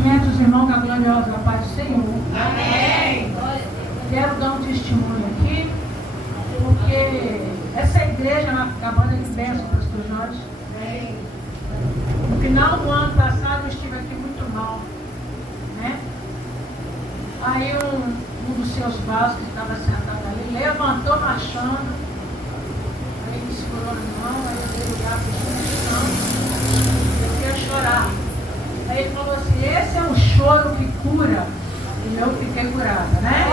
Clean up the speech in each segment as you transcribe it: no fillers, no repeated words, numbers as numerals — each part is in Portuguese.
Cumprimente os irmãos com a gloriosa paz do Senhor. Amém. Quero dar um testemunho aqui, porque essa igreja na cabana de bênção, pastor Jorge. No final do ano passado eu estive aqui muito mal, né? Aí um dos seus vasos que estava sentado ali levantou marchando, aí me segurou na mão, aí eu dei o gato eu ia chorar. Aí ele falou assim, esse é o choro que cura. E eu fiquei curada, né?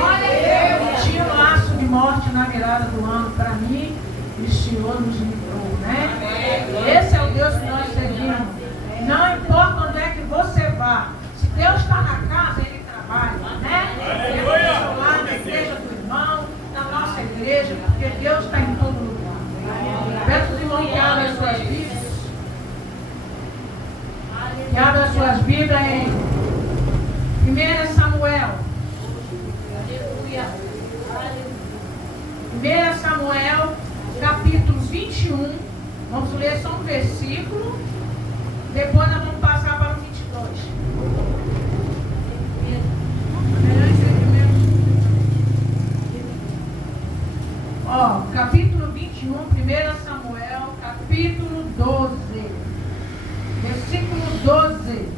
Tinha um laço de morte na virada do ano para mim, e o Senhor nos livrou, né? Esse é o Deus que nós seguimos. Não importa onde é que você vá, se Deus está na casa, Ele trabalha, né? Ele está lá na igreja do irmão, na nossa igreja, porque Deus está em todo lugar. Peço os irmãos que abram as suas Bíblias. Que abram as suas Bíblias em 1 Samuel. 1 Samuel, capítulo 21. Vamos ler só um versículo. Depois nós vamos passar para o 22. Ó, capítulo 21, 1 Samuel, capítulo 12. Versículo 12.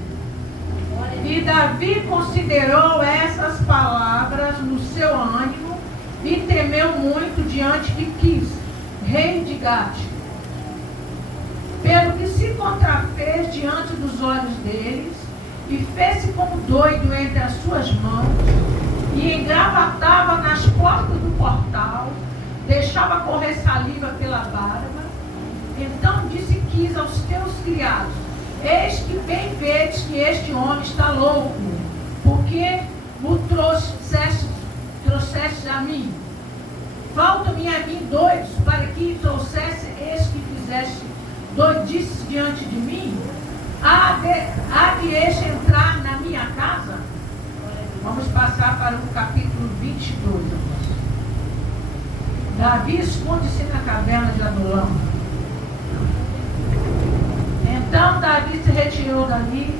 E Davi considerou essas palavras no seu ânimo e temeu muito diante de Quis, rei de Gate, pelo que se contrafez diante dos olhos deles e fez-se como doido entre as suas mãos e engravatava nas portas do portal, deixava correr saliva pela barba. Então disse Quis aos teus criados, eis que bem vedes que este homem está louco, porque o trouxeste a mim. Falta-me a mim doidos para que trouxesse este que fizeste doidices diante de mim? Há de este entrar na minha casa? Vamos passar para o capítulo 22. Davi esconde-se na caverna de Adulão. Então Davi se retirou dali,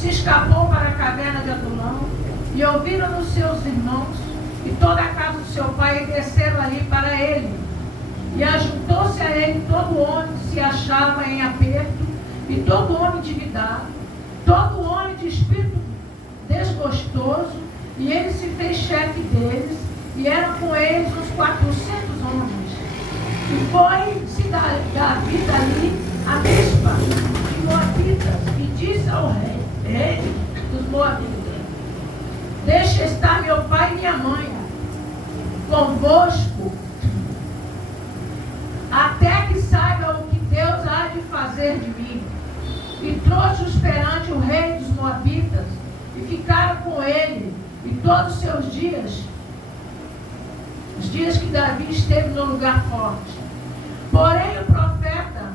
se escapou para a caverna de Adulão, e ouviram os seus irmãos e toda a casa do seu pai, e desceram ali para ele. E ajuntou-se a ele todo homem que se achava em aperto, e todo homem endividado, todo homem de espírito desgostoso, e ele se fez chefe deles, e eram com eles uns 400 homens. E foi-se Davi dali a Mispa de Moabitas, e disse ao rei dos Moabitas, deixa estar meu pai e minha mãe convosco, até que saiba o que Deus há de fazer de mim. E trouxe-os perante o rei dos Moabitas, e ficaram com ele, e todos os seus dias, os dias que Davi esteve no lugar forte. Porém o profeta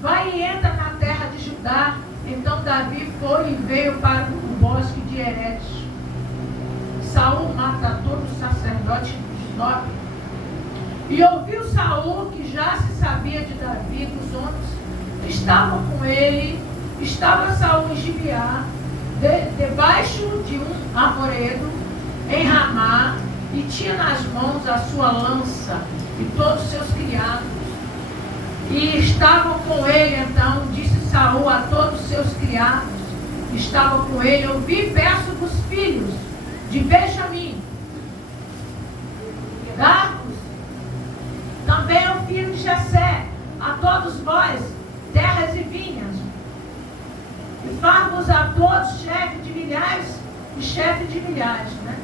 vai e entra na terra de Judá. Então Davi foi e veio para o bosque de Heres. Saul mata todo o sacerdote dos nobres. E ouviu Saul que já se sabia de Davi, dos homens que estavam com ele. Estava Saul em Gibeá, debaixo de um arvoredo, em Ramá, e tinha nas mãos a sua lança e todos os seus criados. E estavam com ele, então, disse Saul a todos os seus criados, estavam com ele, ouvi verso dos filhos de Benjamim, Darcos, também o filho de Jessé, a todos vós, terras e vinhas, e far-vos a todos chefe de milhares e chefe de milhares, né?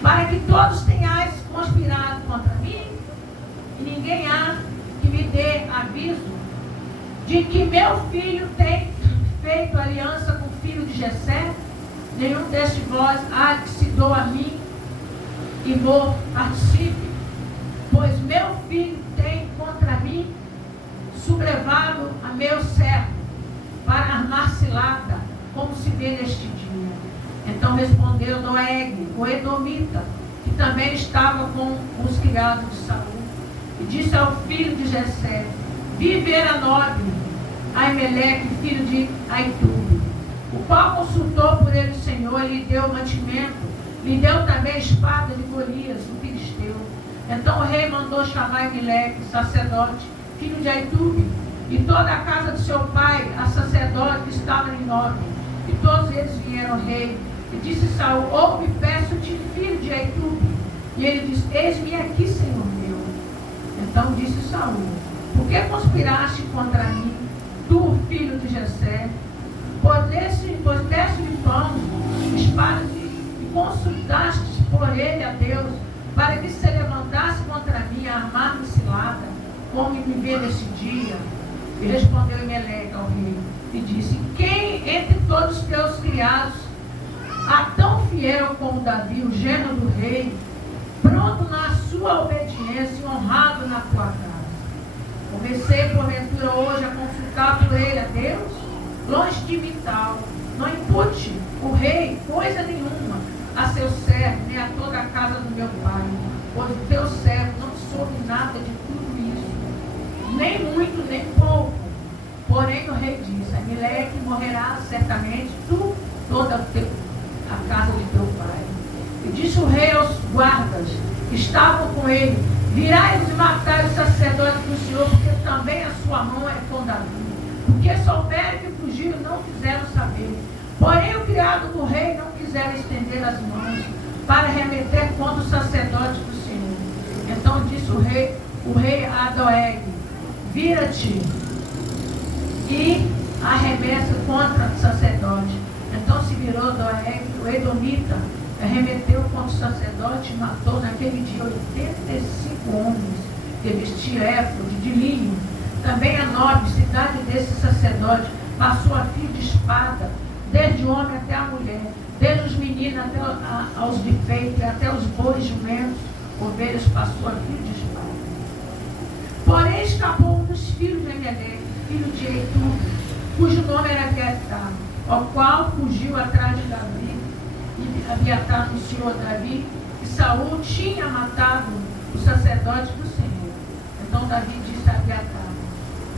Para que todos tenhais conspirado contra mim, e ninguém há que me dê aviso de que meu filho tem feito aliança com o filho de Jessé. Nenhum destes vós há que se doa a mim e vou participe, pois meu filho tem contra mim sublevado a meu servo para armar cilada, como se vê neste dia. Então respondeu Doeg, o edomita, que também estava com os criados de Saul, e disse ao filho de Jessé, vi ver a nobre, Aimeleque, filho de Aitube, o qual consultou por ele o Senhor, lhe deu mantimento, lhe deu também a espada de Golias, o filisteu. Então o rei mandou chamar Aimeleque, sacerdote, filho de Aitube, e toda a casa de seu pai, a sacerdote, que estava em Nob, e todos eles vieram ao rei. E disse Saul: ouve, peço-te, filho de Aitube. E ele disse: eis-me aqui, Senhor meu. Então disse Saul: por que conspiraste contra mim, tu, filho de Jessé? Pois deste-lhe pão, espada, e consultaste por ele a Deus, para que se levantasse contra mim, armado em cilada, como me vê nesse dia. E respondeu Aimeleque ao rei, e disse: quem entre todos os teus criados há tão fiel como Davi, o genro do rei, pronto na sua obediência e honrado na tua casa? Comecei porventura hoje a consultar por ele a Deus? Longe de mim tal. Não impute o rei coisa nenhuma a seu servo, nem a toda a casa do meu pai, pois o teu servo não soube nada de tudo isso, nem muito, nem pouco. Porém o rei disse: Aimeleque morrerá certamente, tu, toda a casa de teu pai. E disse o rei aos guardas que estavam com ele: virai-vos e matai os sacerdotes do Senhor, porque também a sua mão é com Davi. Porque souberam que fugiram e não quiseram saber. Porém o criado do rei não quiseram estender as mãos para remeter contra os sacerdotes do Senhor. Então disse o rei a Doeg: vira-te e arremessa contra o sacerdote. Então se virou Doeg, o edomita, arremeteu contra o sacerdote e matou naquele dia 85 homens que vestiam éfode de linho. Também a Nob, cidade desse sacerdote, passou a fio de espada, desde o homem até a mulher, desde os meninos até aos de peito, até os bois, jumentos, ovelhas, passou a fio de espada. Porém escapou um dos filhos de Aimeleque, filho de Aitube, cujo nome era Abiatar, ao qual fugiu atrás de Davi. E Abiatar anunciou a Davi que Saul tinha matado o sacerdote do Senhor. Então Davi disse a Abiatar: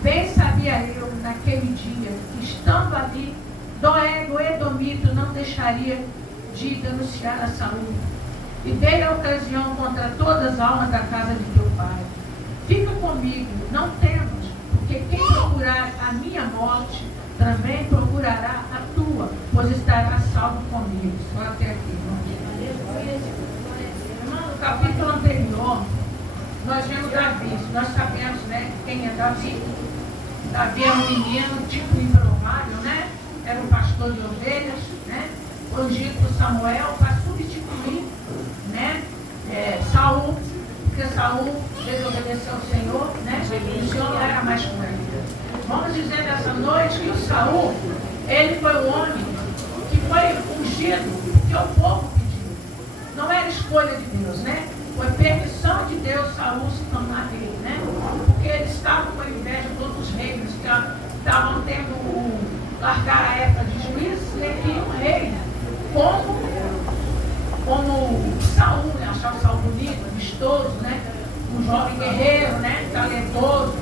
bem sabia eu naquele dia que, estando ali, Doeg, o edomita, não deixaria de denunciar a Saul. E dei a ocasião contra todas as almas da casa de teu pai. Fica comigo, não temas, porque quem procurar a minha morte, também procurará a tua, pois estará salvo comigo. Só até aqui, irmão. No capítulo anterior, nós vemos Davi. Nós sabemos, né, quem é Davi. Davi era um menino tipo improvável, né? Era um pastor de ovelhas, né? Ungido por Samuel para substituir, né? Saul, porque Saul desobedeceu ao Senhor, né? O Senhor não era mais com ele. Vamos dizer nessa noite que o Saul, ele foi o homem que foi ungido porque o povo pediu. Não era escolha de Deus, né? Foi permissão de Deus Saul se tornar rei, né? Porque eles estavam com inveja de outros reinos que estavam tendo largar a época de juízes, e queriam um rei, como Saul, né? Achava Saul bonito, vistoso, né? Um jovem guerreiro, né? Talentoso.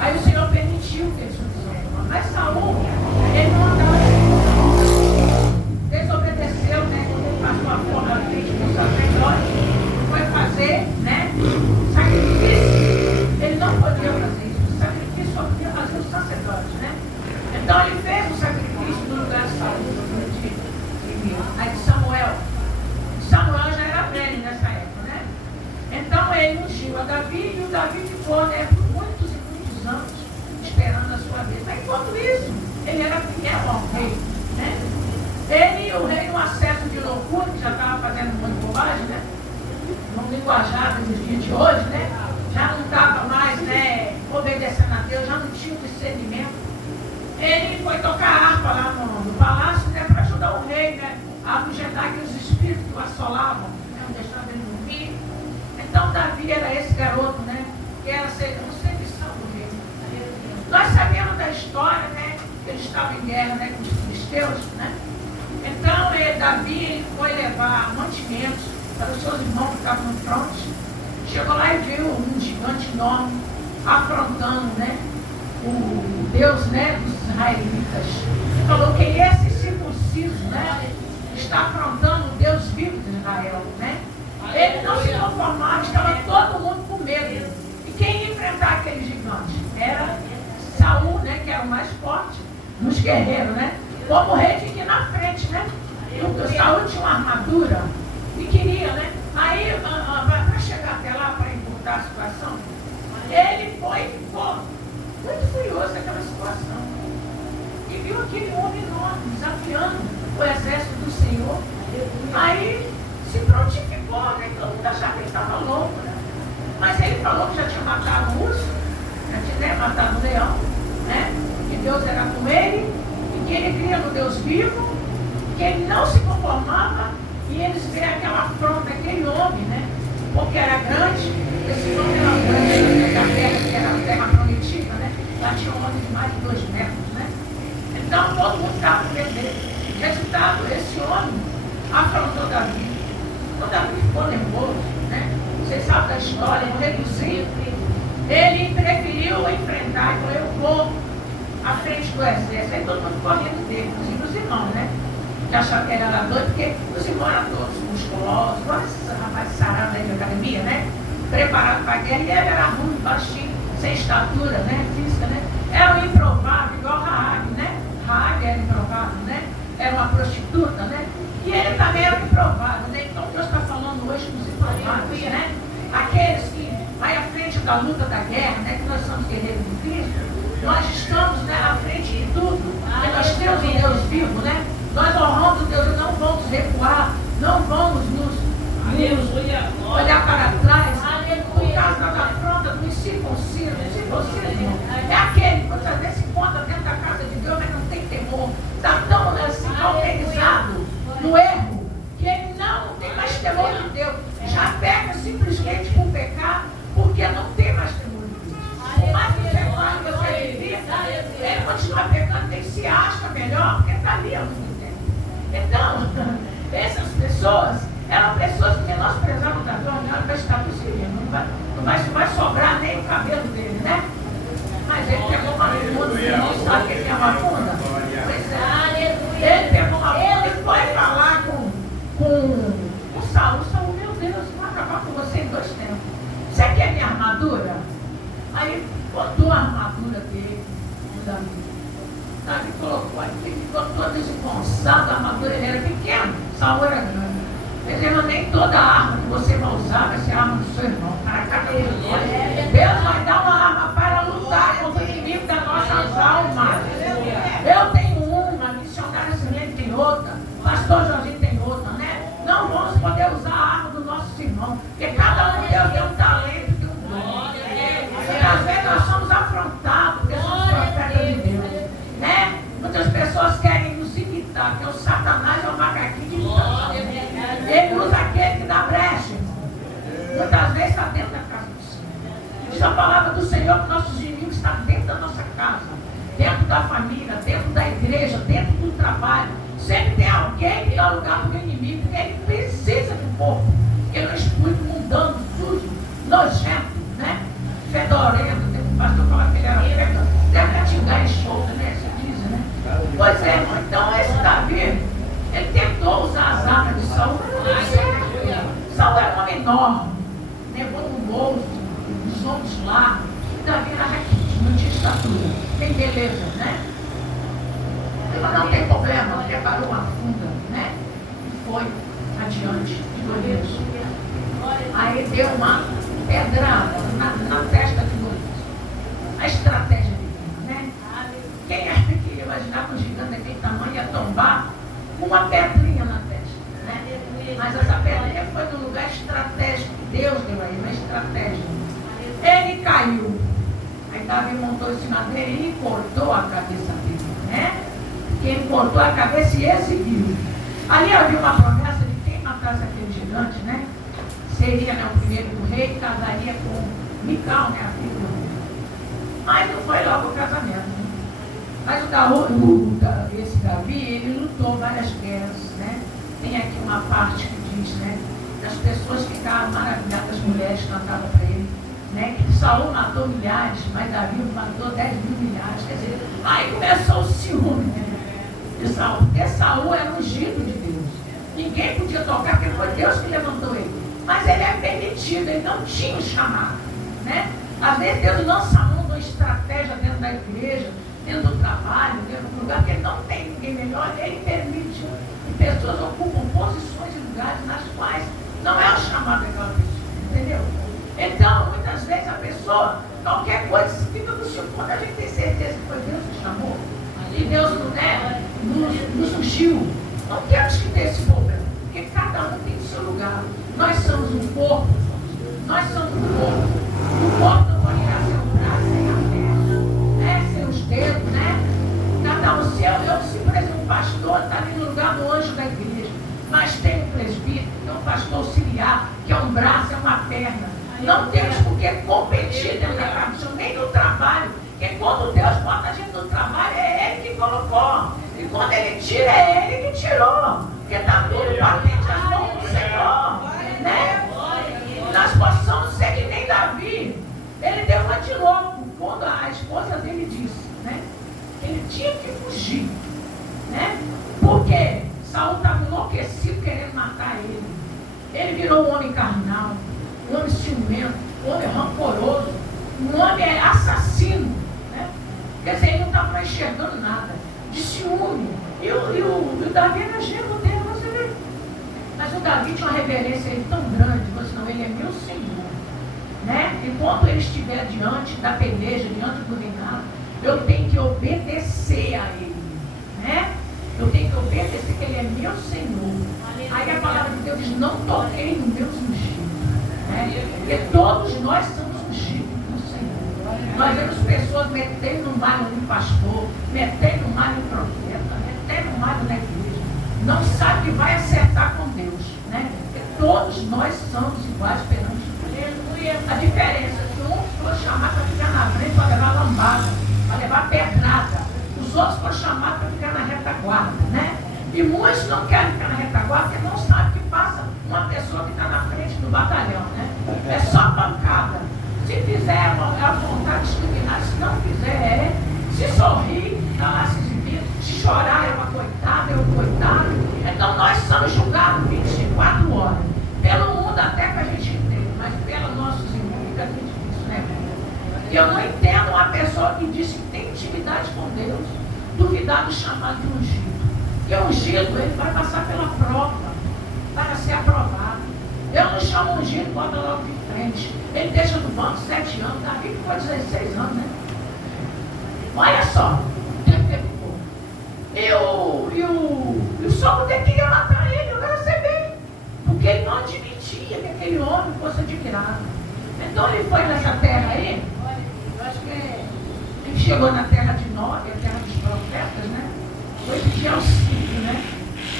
Aí o Senhor permitiu que eles fizessem. Mas Saul, ele não andava desobedeceu, né? Quando ele passou a forma da frente do sacerdote, foi fazer, né? Sacrifício. Ele não podia fazer isso. O sacrifício só podia fazer o sacerdote, né? Então ele fez o sacrifício no lugar de Saul, aí de Samuel. Samuel já era velho nessa época, né? Então ele ungiu a Davi, e o Davi ficou, né, por muitos e muitos anos esperando a sua vez. Mas enquanto isso, ele era fiel ao rei, né? Ele e o rei, num acesso de loucura, que já estava fazendo muita bobagem, né? No linguajar dos dias de hoje, né? Já não estava mais, né, obedecendo a Deus, já não tinha o discernimento. Ele foi tocar harpa lá no palácio, né, para ajudar o rei, né, a afugentar aqueles espíritos que o assolavam, né, não deixavam ele dormir. Então Davi era esse garoto, né, que era uma servição do rei. Nós sabemos da história, né, que ele estava em guerra, né, com os filisteus, né. Então Davi foi levar mantimentos para os seus irmãos que estavam no fronte. Chegou lá e viu um gigante enorme afrontando, né, o Deus, né, dos israelitas. Falou que esse circunciso, né, está afrontando o Deus vivo de Israel, né? Ele não se conformava, estava todo mundo com medo. E quem ia enfrentar aquele gigante? Era Saul, né, que era o mais forte dos guerreiros, né? Como o rei fica na frente, né? E o Saul tinha uma armadura e queria, né? Aí, para chegar até lá, para encurtar a situação, ele foi e ficou muito furioso daquela situação. E viu aquele homem enorme, desafiando o exército do Senhor. Aí se prontificou, né? Todo mundo achava que ele estava louco, né? Mas ele falou que já tinha matado o urso, já tinha matado o leão, né? Que Deus era com ele, e que ele cria no Deus vivo, que ele não se conformava, e eles veem aquela afronta, aquele homem, né? Porque era grande, esse homem era grande, da terra, que era a terra prometida, né? Lá tinha um homem de mais de 2 metros, né? Então todo mundo estava com medo dele. Resultado, esse homem afrontou Davi. Então Davi ficou nervoso, né? Vocês sabem da história, ele reduziu. Ele preferiu enfrentar e falou, eu vou à frente do exército. Aí todo mundo correndo dele, inclusive os irmãos, né? Que achavam que ele era doido, porque os irmãos eram todos musculosos, igual esses rapazes sarados aí de academia, né? Preparados para a guerra, e ele era ruim, baixinho, sem estatura, né? Física, né? Era um improvável, igual Raabe, né? Raabe era improvável, né? Era uma prostituta, né? E ele também era improvável, né? Então Deus está falando hoje dos improváveis, né? Aqueles que vai à frente da luta da guerra, né? Que nós somos guerreiros de Cristo, nós estamos, né, à frente de tudo, porque nós temos um Deus vivo, né? Nós honramos Deus e não vamos recuar, não vamos nos olhar para trás, por causa da afronta do circunciso. É aquele que muitas vezes se encontra dentro da casa de Deus, mas não tem temor, está tão assim, cauterizado no erro, que ele não tem mais temor de Deus, já peca simplesmente por pecar, porque não tem mais temor de Deus. Por mais que você fale, você vive, ele continua pecando, ele se acha melhor, porque está ali há muito tempo. Então, essas pessoas eram pessoas que nós prezamos da dor, para estar possível, não vai sobrar nem o cabelo dele, né? Mas ele pegou uma funda, você não sabe que ele é uma funda? Pois é, ele pegou uma funda e foi falar com o Saul. Saul, meu Deus, vou acabar com você em 2 tempos. Você quer minha armadura? Aí botou a armadura dele, o Davi colocou aqui, ficou todo esgonçado, a armadura, ele era pequeno, Saul era grande. Ele disse, nem toda arma que você vai usar vai ser a arma do seu irmão. Deus vai dar uma arma para lutar contra o inimigo das nossas almas. Eu tenho uma, missionária Silene tem outra, pastor Jorginho tem outra, né? Não vamos poder usar a arma do nosso irmão, porque cada um de Deus tem um talento, tem um dom. E às vezes nós somos afrontados, porque somos profetas de Deus, né? Muitas pessoas querem nos imitar, porque o Satanás é o macaquinho de imitação. Ele usa aquele que dá brecha. Muitas vezes está dentro da casa do Senhor. Diz a palavra do Senhor que nossos inimigos estão dentro da nossa casa, dentro da família, dentro da igreja, dentro do trabalho. Sempre tem alguém que dá lugar para o inimigo, porque ele precisa do corpo. Porque nós muito mundano, sujo, nojento, né? Fedorento. Tem um pastor que fala que ele era fedorento. Deve catingar em show, né? Você diz, né? Pois é, então esse Davi, ele tentou usar as armas de Saul, mas não deu certo. Saul era um homem enorme, né, volumoso, dos ombros largos. Davi era raquítico, não tinha estatura, tem beleza, né? Ele falou, não tem problema, preparou uma funda, né? E foi adiante de Golias. Aí deu uma pedrada na testa de Golias. A estratégia divina, né? Quem é que queria imaginar que um gigante daquele tamanho ia tombar uma pedrinha na testa, né? Mas essa pedrinha foi no lugar estratégico. Deus deu aí uma estratégia. Ele caiu. Aí Davi montou em cima dele e cortou a cabeça dele, né? Ele cortou a cabeça e exibiu. Ali havia uma promessa de quem matasse aquele gigante, né? Seria, né, o primeiro do rei e casaria com Mical, né, a filha do rei. Mas não foi logo o casamento, né? Mas esse Davi, ele lutou várias guerras, né? Tem aqui uma parte que diz, né? As pessoas ficaram maravilhadas, as mulheres cantavam para ele. né, que Saul matou milhares, mas Davi matou 10 mil milhares. Quer dizer, aí começou o ciúme, né, de Saul, porque Saul era ungido de Deus. Ninguém podia tocar, porque foi Deus que levantou ele. Mas ele é permitido, ele não tinha o chamado, né? Às vezes Deus lança a mão de uma estratégia dentro da igreja, dentro do trabalho, dentro do lugar, porque ele não tem ninguém melhor, ele permite que pessoas ocupam posições e lugares nas quais não é o chamado daquela pessoa, entendeu? Então, muitas vezes a pessoa, qualquer coisa, fica no seu quando a gente tem certeza que foi Deus que chamou, e Deus nos ungiu, não temos que ter esse problema, porque cada um tem o seu lugar. Nós somos um corpo, nós somos um corpo. O corpo não pode ser o braço sem a perna, né? Sem os dedos, né? Cada um, se por exemplo, um pastor está ali no lugar do anjo da igreja, mas tem um presbítero, tem um pastor auxiliar, que é um braço, é uma perna. Não temos por que competir dentro da casa, nem no trabalho, porque quando Deus bota a gente no trabalho, é Ele que colocou. E quando Ele tira, é Ele que tirou. Porque está tudo patente as mãos do Senhor. Né? Nós possamos ser que nem Davi. Ele deu uma de louco quando a esposa dele disse, né? Ele tinha que fugir, né? Porque Saul estava enlouquecido querendo matar ele. Ele virou um homem carnal, um homem ciumento, um homem rancoroso, um homem assassino, né? Quer dizer, ele não estava mais enxergando nada, de ciúme. E o Davi era genro dele, você vê. Mas o Davi tinha uma reverência tão grande, porque senão ele é meu Senhor, né? Enquanto ele estiver diante da peleja, diante do reinado, eu tenho que obedecer a ele, né? Eu tenho que obedecer que ele é meu Senhor. Aí a palavra de Deus diz, não toquei nos meus ungidos, né? Porque todos nós somos ungidos do Senhor. Nós vemos pessoas metendo no malho no pastor, metendo no malho no profeta, metendo no malho na igreja. Não sabe que vai acertar com Deus, né? Porque todos nós somos iguais perante Deus. A diferença é que uns foram chamados para ficar na frente, para levar lambada, para levar pedrada. Os outros foram chamados para ficar na retaguarda, né? E muitos não querem ficar na retaguarda porque não sabem que passa uma pessoa que está na frente do batalhão, né? É só pancada. Se fizer a vontade de discriminar, se não fizer, se sorrir, está lá se exibindo. Se chorar, é uma coitada, é um coitado. Então nós somos julgados 24 horas. Pelo mundo até que a gente entende, mas pelos nossos irmãos fica muito difícil, né? E eu não entendo uma pessoa que diz que tem intimidade com Deus, duvidar do chamado de ungido. E o ungido, ele vai passar pela prova para ser aprovado. Deus não chama o ungido, bota logo de frente. Ele deixa no banco 7 anos, Davi ficou 16 anos, né? Olha só, o tempo que ele ficou. E o sogro dele queria matar ele, eu recebi. Porque ele não admitia que aquele homem fosse admirado. Então ele foi nessa terra aí, eu acho que ele chegou na terra de Nó, que é a terra dos profetas, né? Foi pedir auxílio, né?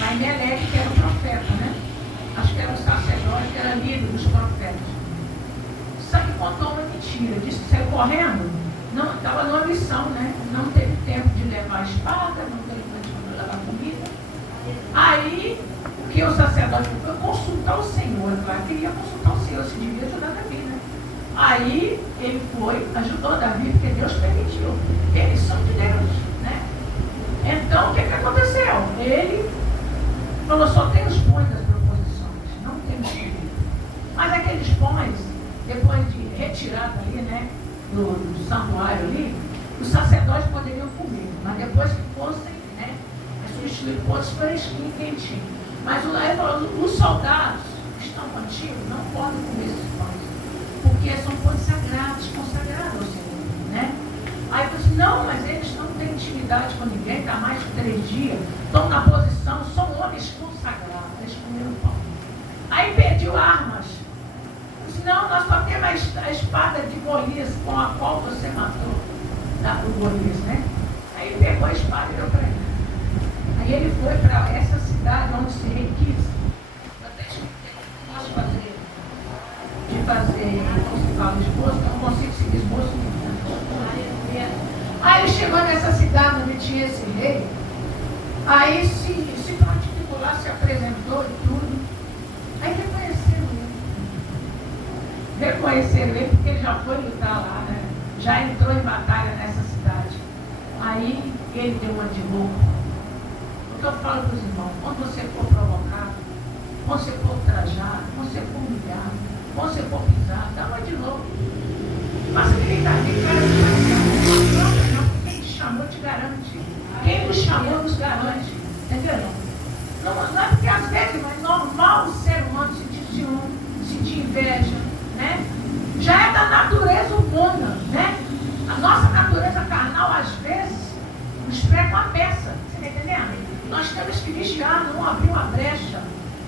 A Emelec, que era o profeta, né? Acho que era o sacerdote, que era líder dos profetas. Só que contou uma mentira, disse que saiu correndo, não, estava numa missão, né? Não teve tempo de levar a espada, não teve tempo de levar comida. Aí, o que o sacerdote foi consultar o Senhor, ele queria consultar o Senhor, se devia ajudar Davi, né? Aí, ele foi, ajudou Davi, porque Deus permitiu, eles são de Deus, né? Então, o que aconteceu? Ele falou, só tem os pães das proposições, não tem espírito. Mas aqueles pães, depois de retirado ali, né, do santuário ali, os sacerdotes poderiam comer, mas depois que fossem, né, substituídos por outros fresquinhos, quentinhos. Mas ele falou, os soldados que estão contigo não podem comer esses pães, porque são pães sagrados, consagrados ao Senhor, né? Aí eu disse, não, mas eles não têm intimidade com ninguém, está mais de 3 dias, estão na posição, são homens consagrados, eles comeram pão. Aí pediu armas. Eu disse, não, nós só temos a espada de Golias com a qual você matou o Golias, né? Aí ele pegou a espada e deu para ele. Aí ele foi para essa cidade onde se requis. Eu até escutei, não posso fazer esboço, não consigo seguir esboço nenhum. Aí ele chegou nessa cidade onde tinha esse rei, aí se prontificou lá, se apresentou e tudo. Aí reconheceram ele. reconheceram ele porque ele já foi lutar lá, né? Já entrou em batalha nessa cidade. Aí ele deu uma de louco. O que eu falo para os irmãos, quando você for provocado, quando você for ultrajado, quando você for humilhado, quando você for pisar, dá uma de louco. Mas quem está aqui, cara, não, quem te chamou te garante. Quem nos chamou nos garante. Entendeu? Não é porque às vezes é normal o ser humano sentir ciúme, sentir inveja, né? Já é da natureza humana, né? A nossa natureza carnal, às vezes, nos prega uma peça. Você está entendendo? Nós temos que vigiar, não abrir uma brecha,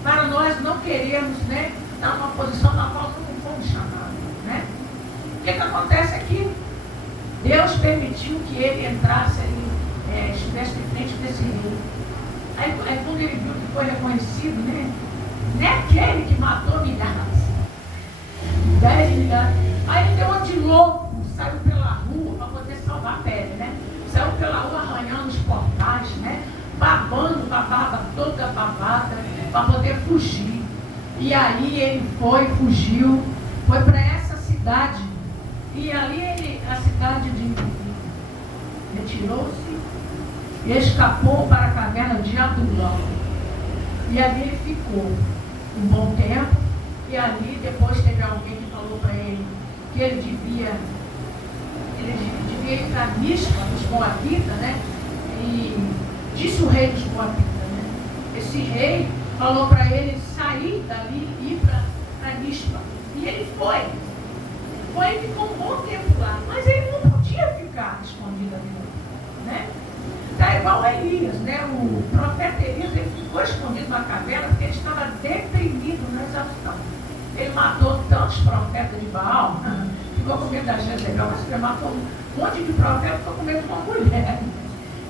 para nós não querermos, né, estar numa posição na qual não fomos chamados, né? O que acontece aqui? Deus permitiu que ele entrasse ali, estivesse de frente desse rei. Aí quando ele viu que foi reconhecido, né? Não é aquele que matou milhares. 10 milhares. Aí ele deu uma de louco, saiu pela rua para poder salvar a pele, né? Saiu pela rua arranhando os portais, né? Babando com a barba toda babada, para poder fugir. E aí ele fugiu, foi para essa cidade. E ali a cidade de retirou-se e escapou para a caverna de Adulão. E ali ele ficou um bom tempo. E ali depois teve alguém que falou para ele que ele devia ir para Mispa, dos Moabitas, né? E disse o rei dos Moabitas, né? Esse rei falou para ele sair dali e ir para Mispa. E ele foi. Foi e ficou um bom tempo lá. Mas ele não podia ficar escondido ali, né? Está igual a Elias, né? O profeta Elias, ele ficou escondido na caverna porque ele estava deprimido na exaustão. Ele matou tantos profetas de Baal, ficou com medo da Jezebel, mas ele matou um monte de profetas, ficou com medo de uma mulher.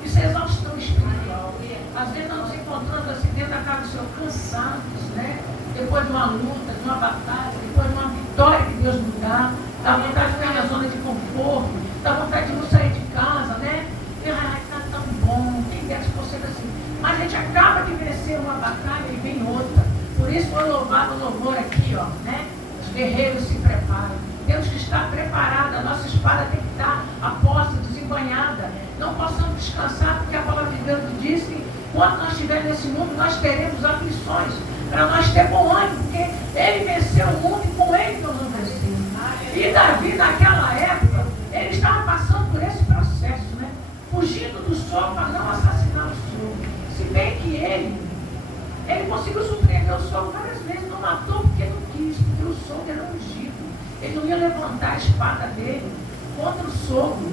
Isso é exaustão espiritual. Às vezes nós nos encontramos assim dentro da casa do Senhor, cansados, né? Depois de uma luta, de uma batalha, depois de uma vitória que Deus nos dá vontade de ficar na zona de conforto, dá vontade de não sair de casa, né? E, tá tão bom, quem dera se fosse assim. Mas a gente acaba de vencer uma batalha e vem outra. Por isso foi louvado o louvor aqui, ó, né? Os guerreiros se preparam. Temos que estar preparados, a nossa espada tem que estar a posta, desembanhada. Não possamos descansar, porque a palavra de Deus diz que quando nós estivermos nesse mundo, nós teremos aflições, para nós ter bom ânimo, porque ele venceu o mundo e com ele nós vamos vencer. E Davi, naquela época, ele estava passando por esse processo, né? Fugindo do sol para não assassinar o sol. Se bem que ele conseguiu surpreender o sol várias vezes, não matou porque não quis, porque o sol era ungido. Ele não ia levantar a espada dele contra o sogro,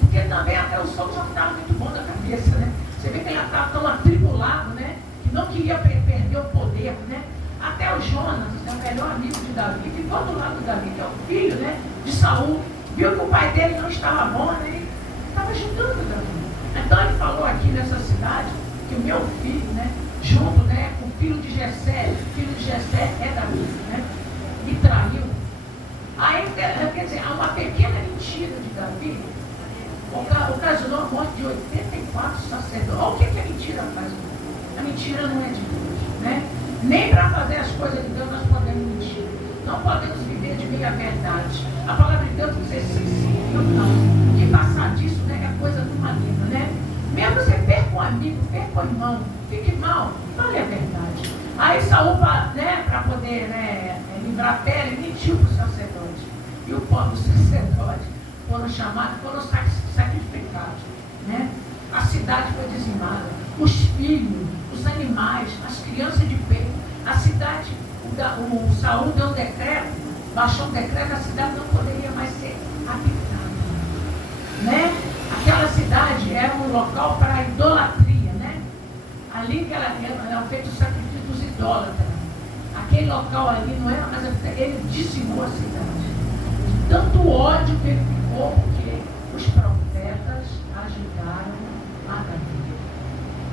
porque também até o sogro já estava muito bom da cabeça, né? Você vê que ele já estava tão atribulado, né? Que não queria perder o poder, né? Até o Jonas, que é o melhor amigo de Davi, ficou do lado de Davi, que é o filho, né, de Saul, viu que o pai dele não estava bom, né? Ele estava ajudando Davi. Então ele falou aqui nessa cidade que o meu filho, né, junto, né, com o filho de Jessé é Davi, né? Me traiu. Aí, quer dizer, uma pequena mentira de Davi ocasionou a morte de 84 sacerdotes. Olha o que a mentira faz. A mentira não é de Deus, né? Nem para fazer as coisas de Deus nós podemos mentir. Não podemos viver de meia verdade. A palavra de Deus diz sim, sim, não. E passar disso, né, é coisa do maligno, né? Mesmo você perca um amigo, perca um irmão, fique mal, fale a verdade. Aí Saul, né, para poder, né, livrar a pele, mentiu para o sacerdote. E o povo sacerdote foram chamados, foram sacrificados, né? A cidade foi dizimada. Os filhos, os animais, as crianças de peito. A cidade, o Saul deu um decreto, baixou um decreto, a cidade não poderia mais ser habitada, né? Aquela cidade era um local para a idolatria, né? Ali que era feito o sacrifício dos idólatras. Aquele local ali não era mais, ele dizimou a cidade. Tanto ódio que ele ficou, porque os profetas ajudaram a Davi.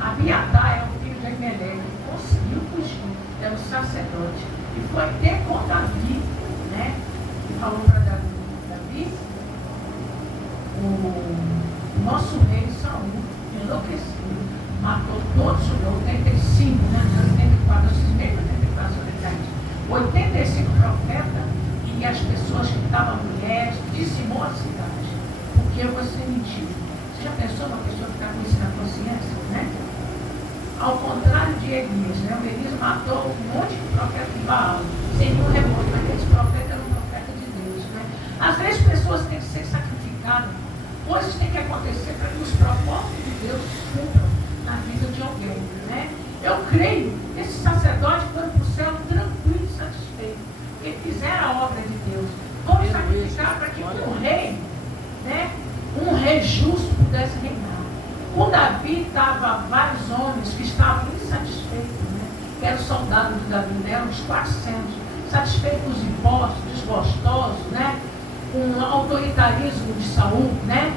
Abiatar era o filho de Emelec, conseguiu fugir, era o sacerdote, e foi ter com Davi, né? E falou para Davi, o nosso rei Saul enlouqueceu, matou todos os 85, né? 84, 85 profetas, e as pessoas porque você mentiu. Você já pensou uma pessoa ficar com isso na consciência, né? Ao contrário de Elias, né? O Elias matou um monte de profetas de Baal, sem nenhum remoto, mas aqueles profetas eram profetas de Deus, né? Às vezes pessoas têm que ser sacrificadas, coisas têm que acontecer para que os propósitos de Deus se cumpram na vida de alguém, né? Eu creio que esse sacerdote foi para o céu tranquilo e satisfeito, porque fizeram a obra de Deus. Vamos sacrificar para que um rei, né? Um rei justo pudesse reinar. Com Davi estavam vários homens que estavam insatisfeitos, né? Que eram soldados de Davi, né? Eram uns 400, satisfeitos com os impostos, desgostosos, né? Com o autoritarismo de Saul, né?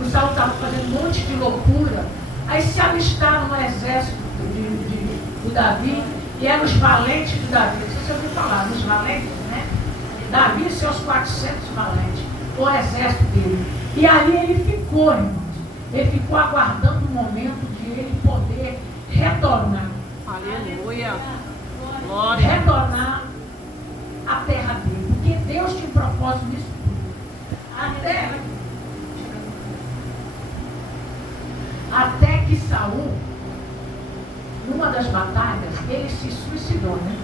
O Saul estava fazendo um monte de loucura. Aí se alistaram no exército de Davi, e eram os valentes de Davi. Não sei se você ouviu falar, os valentes, né? Davi e seus 400 valentes, o exército dele. E ali ele ficou, irmãos. Ele ficou aguardando o momento de ele poder retornar. Aleluia. Glória. Retornar à terra dele. Porque Deus tinha um propósito nisso tudo. Até que Saul, numa das batalhas, ele se suicidou, né?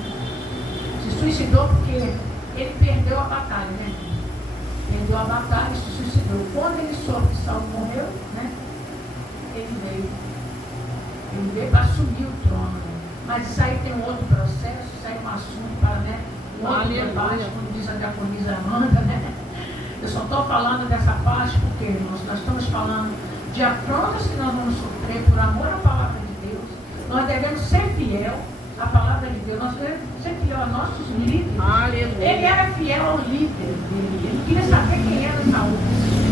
Se suicidou porque ele perdeu a batalha, né? Perdeu a batalha e se suicidou. Quando ele soube que Saul morreu, né? Ele veio para assumir o trono. Né? Mas isso aí tem um outro processo, isso aí é um assunto para, né? Um outro debate, como diz a diaconisa Amanda, né? Eu só estou falando dessa parte porque, irmãos, nós estamos falando de afrontas que nós vamos sofrer por amor à palavra de Deus. Nós devemos ser fiel à palavra de Deus. Nós devemos ser fiel aos nossos líderes. Aleluia. Ele era fiel ao líder dele. Ele queria saber quem era Saul.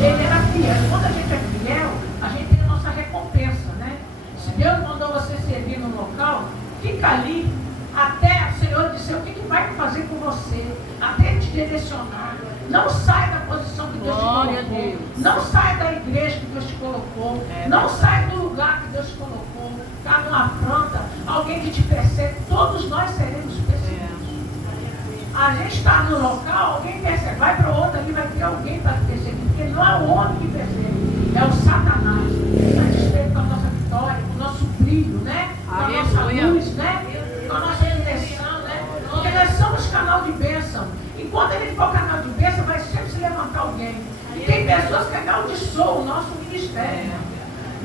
Ele era fiel. Quando a gente é fiel, a gente tem a nossa recompensa, né? Se Deus mandou você servir no local, fica ali até o Senhor dizer o que vai fazer com você, até te direcionar. Não sai da posição que Deus te colocou. Não sai da igreja que Deus te colocou. Não sai do lugar que Deus te colocou. Está numa afronta, alguém que te persegue. Todos nós seremos perseguidos. A gente está no local, alguém persegue. Vai para outro ali, vai ter alguém para te perseguir. Porque não é o homem que persegue, é o Satanás. Satisfeito com a nossa vitória, com o nosso brilho, né? Com a nossa luz, né? Com a nossa direção, né? Porque nós somos canal de bênção. E quando ele for canal de bênção, vai sempre se levantar alguém. E tem pessoas que amaldiçoam o nosso ministério.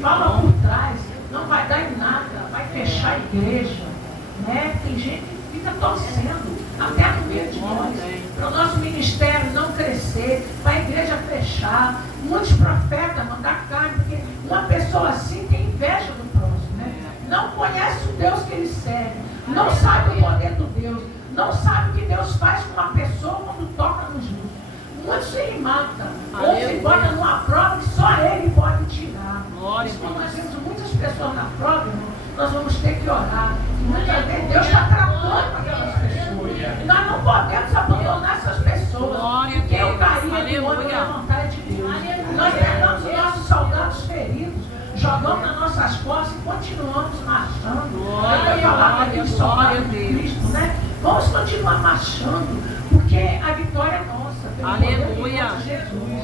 Falam por trás, não vai dar em nada, vai fechar a igreja. Né? Tem gente que fica torcendo, até no meio de nós, para o nosso ministério não crescer, para a igreja fechar. Muitos profetas mandar carne, porque uma pessoa assim tem inveja do próximo. Né? Não conhece o Deus que ele serve, não sabe o poder do Deus. Não sabe o que Deus faz com uma pessoa quando toca nos justos. Muitos ele mata. Ou se bota numa prova que só ele pode tirar. Mas quando nós temos muitas pessoas na prova, irmão, nós vamos ter que orar. Muitas vezes Deus está tratando com aquelas pessoas. E nós não podemos abandonar essas pessoas. Porque o carinho do homem é a vontade de Deus. Nós pegamos os nossos soldados feridos, jogamos nas nossas costas e continuamos marchando. Eu ia falar daquele soldado de Cristo, né? Vamos continuar marchando, porque a vitória é nossa. Aleluia. Jesus.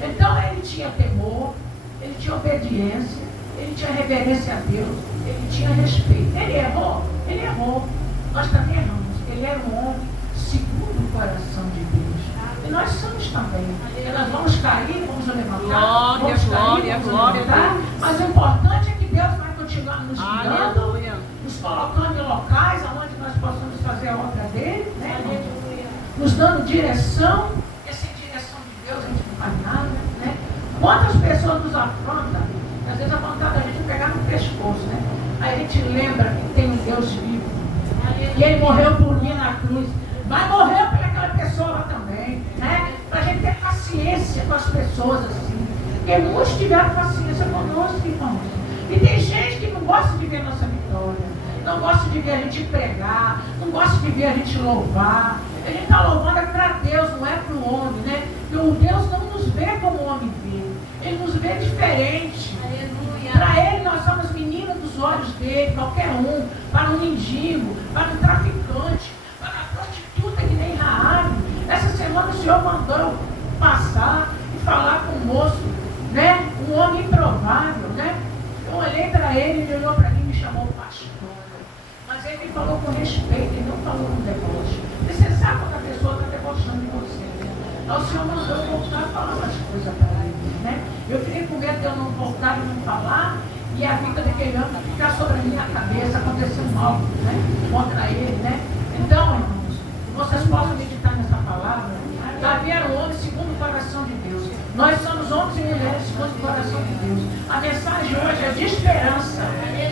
Então ele tinha temor, ele tinha obediência, ele tinha reverência a Deus, ele tinha respeito. Ele errou? Ele errou. Nós também erramos. Ele era um homem segundo o coração de Deus. E nós somos também. E nós vamos cair, vamos levantar. Glória. Mas o importante é que Deus vai continuar nos guiando, nos colocando em locais onde nós possamos fazer a obra dele, né? Nos dando direção. E sem direção de Deus a gente não faz nada, né? Quantas pessoas nos afrontam? Às vezes a vontade da gente é pegar no pescoço, né? Aí a gente lembra que tem um Deus vivo. E ele morreu por mim na cruz. Vai morrer por aquela pessoa lá também, né? Para a gente ter paciência com as pessoas assim. Porque muitos tiveram paciência conosco, irmãos. E tem gente que não gosta de ver nossa vitória. Não gosta de ver a gente pregar. Não gosta de ver a gente louvar. A gente está louvando é para Deus, não é para o homem, né? Porque o Deus não nos vê como o homem vê. Ele nos vê diferente. Para ele nós somos meninos dos olhos dele, qualquer um. Para um mendigo, para um traficante, para a prostituta que nem Raabe. Essa semana o Senhor mandou eu passar e falar com o moço né? Um homem improvável, né? Eu olhei para ele, ele olhou para mim e me chamou pastor. Mas ele me falou com respeito, ele não falou com deboche. Você sabe quando a pessoa está debochando de você, né? Aí o Senhor mandou eu voltar a falar umas coisas para ele, né? Eu fiquei com medo de eu não voltar e não falar, e a vida daquele homem ficar sobre a minha cabeça, acontecendo algo, né? Contra ele, né? Então, irmãos, vocês possam meditar nessa palavra. Davi era um homem segundo o coração de Deus. Nós somos homens e mulheres segundo o coração de Deus. A mensagem hoje é de esperança,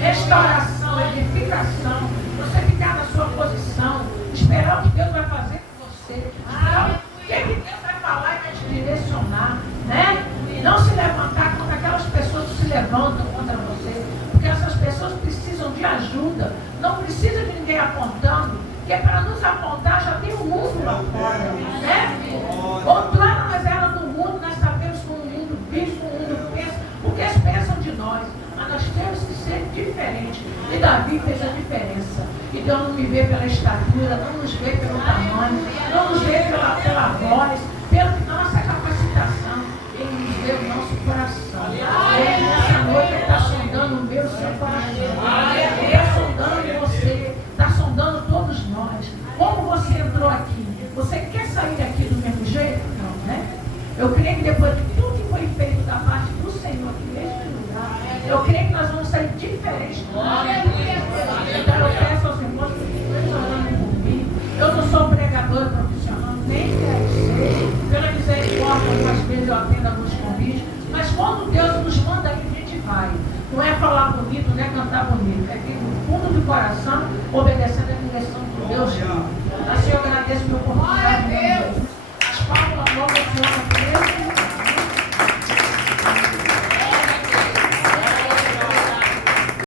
restauração, edificação. Você ficar na sua posição, esperar o que Deus vai fazer com você, esperar o que Deus vai falar e vai te direcionar, né? Não se levantar contra aquelas pessoas que se levantam contra você, porque essas pessoas precisam de ajuda, não precisa de ninguém apontando, porque para nos apontar já tem o mundo lá fora, né? Outrora nós éramos do mundo, nós sabemos como o mundo vive, como o mundo pensa, porque eles pensam de nós, mas nós temos que ser diferentes. E Davi fez a diferença. E Deus não me vê pela estatura, não nos vê pelo tamanho, não nos vê pela voz, pela nossa capacitação. Ele nos vê o nosso coração. Ele nessa noite está sondando o meu, o seu coração. Ele está sondando você, está sondando todos nós. Como você entrou aqui? Você quer sair daqui do mesmo jeito? Não, né? Eu creio que depois de tudo que foi feito da parte do Senhor aqui neste lugar, eu creio que nós vamos sair diferentes. Então eu peço aos irmãos que estejam orando por mim. Eu não sou pregador profissional, nem quero ser. Pela misericórdia, algumas vezes eu atendo alguns convites. Mas quando Deus nos manda aí, a gente vai. Não é falar bonito, não é cantar bonito. É que no fundo do coração